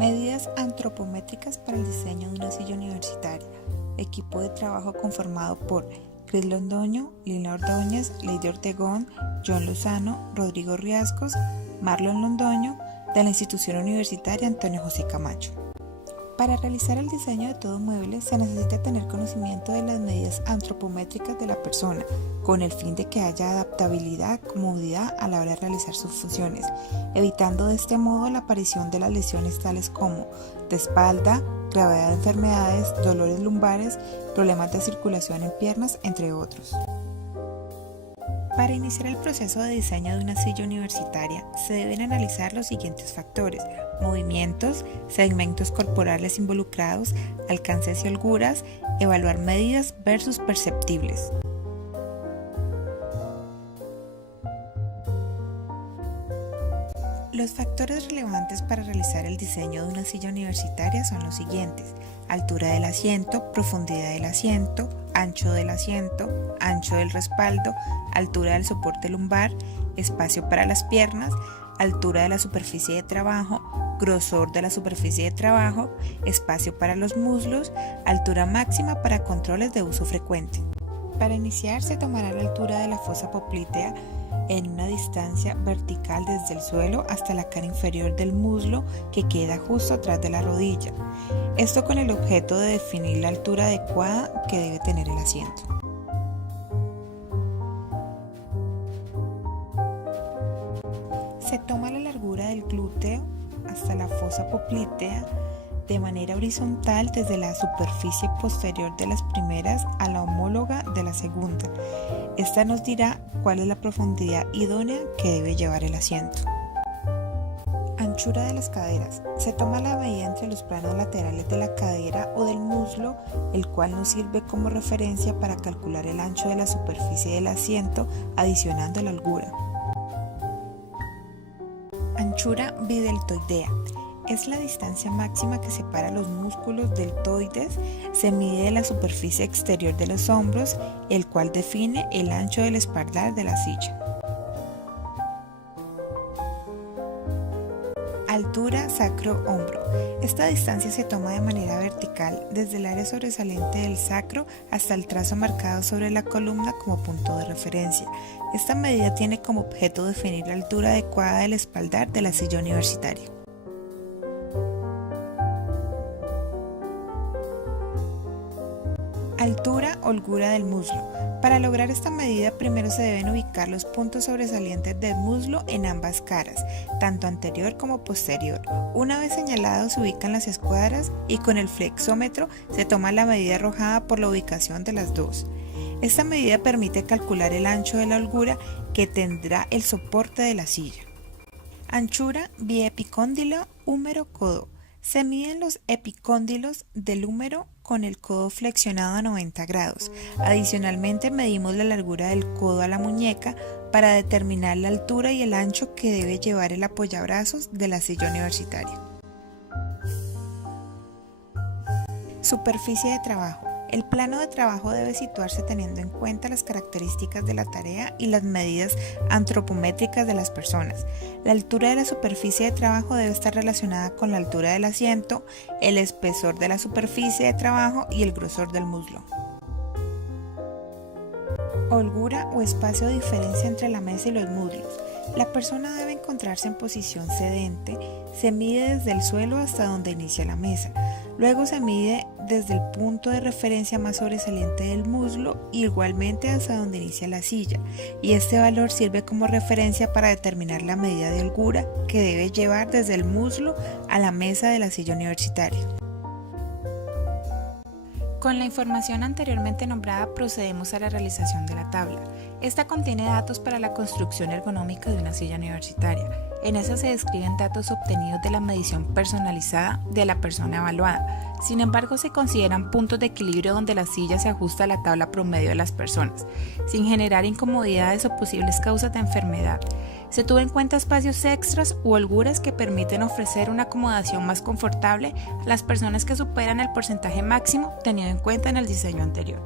Medidas antropométricas para el diseño de una silla universitaria. Equipo de trabajo conformado por Cris Londoño, Lina Ordóñez, Lady Ortegón, John Lozano, Rodrigo Riascos, Marlon Londoño, de la Institución Universitaria Antonio José Camacho. Para realizar el diseño de todo mueble se necesita tener conocimiento de las medidas antropométricas de la persona, con el fin de que haya adaptabilidad, comodidad a la hora de realizar sus funciones, evitando de este modo la aparición de las lesiones tales como de espalda, gravedad de enfermedades, dolores lumbares, problemas de circulación en piernas, entre otros. Para iniciar el proceso de diseño de una silla universitaria, se deben analizar los siguientes factores: movimientos, segmentos corporales involucrados, alcances y holguras, evaluar medidas versus perceptibles. Los factores relevantes para realizar el diseño de una silla universitaria son los siguientes: altura del asiento, profundidad del asiento, ancho del respaldo, altura del soporte lumbar, espacio para las piernas, altura de la superficie de trabajo, grosor de la superficie de trabajo, espacio para los muslos, altura máxima para controles de uso frecuente. Para iniciar se tomará la altura de la fosa poplitea en una distancia vertical desde el suelo hasta la cara inferior del muslo que queda justo atrás de la rodilla. Esto con el objeto de definir la altura adecuada que debe tener el asiento. Se toma la largura del glúteo hasta la fosa poplitea de manera horizontal desde la superficie posterior de las primeras a la homóloga de la segunda. Esta nos dirá cuál es la profundidad idónea que debe llevar el asiento. Anchura de las caderas. Se toma la medida entre los planos laterales de la cadera o del muslo, el cual nos sirve como referencia para calcular el ancho de la superficie del asiento, adicionando la holgura. Anchura bideltoidea. Es la distancia máxima que separa los músculos deltoides, se mide de la superficie exterior de los hombros, el cual define el ancho del espaldar de la silla. Altura sacro-hombro. Esta distancia se toma de manera vertical desde el área sobresaliente del sacro hasta el trazo marcado sobre la columna como punto de referencia. Esta medida tiene como objeto definir la altura adecuada del espaldar de la silla universitaria. Altura, holgura del muslo. Para lograr esta medida, primero se deben ubicar los puntos sobresalientes del muslo en ambas caras, tanto anterior como posterior. Una vez señalados, se ubican las escuadras y con el flexómetro se toma la medida arrojada por la ubicación de las dos. Esta medida permite calcular el ancho de la holgura que tendrá el soporte de la silla. Anchura biepicóndilo húmero-codo. Se miden los epicóndilos del húmero con el codo flexionado a 90 grados. Adicionalmente medimos la largura del codo a la muñeca para determinar la altura y el ancho que debe llevar el apoyabrazos de la silla universitaria. Superficie de trabajo. El plano de trabajo debe situarse teniendo en cuenta las características de la tarea y las medidas antropométricas de las personas. La altura de la superficie de trabajo debe estar relacionada con la altura del asiento, el espesor de la superficie de trabajo y el grosor del muslo. Holgura o espacio de diferencia entre la mesa y los muslos. La persona debe encontrarse en posición sedente. Se mide desde el suelo hasta donde inicia la mesa. Luego se mide desde el punto de referencia más sobresaliente del muslo, igualmente hasta donde inicia la silla, y este valor sirve como referencia para determinar la medida de holgura que debe llevar desde el muslo a la mesa de la silla universitaria. Con la información anteriormente nombrada procedemos a la realización de la tabla. Esta contiene datos para la construcción ergonómica de una silla universitaria. En esa se describen datos obtenidos de la medición personalizada de la persona evaluada. Sin embargo, se consideran puntos de equilibrio donde la silla se ajusta a la tabla promedio de las personas, sin generar incomodidades o posibles causas de enfermedad. Se tuvo en cuenta espacios extras u holguras que permiten ofrecer una acomodación más confortable a las personas que superan el porcentaje máximo tenido en cuenta en el diseño anterior.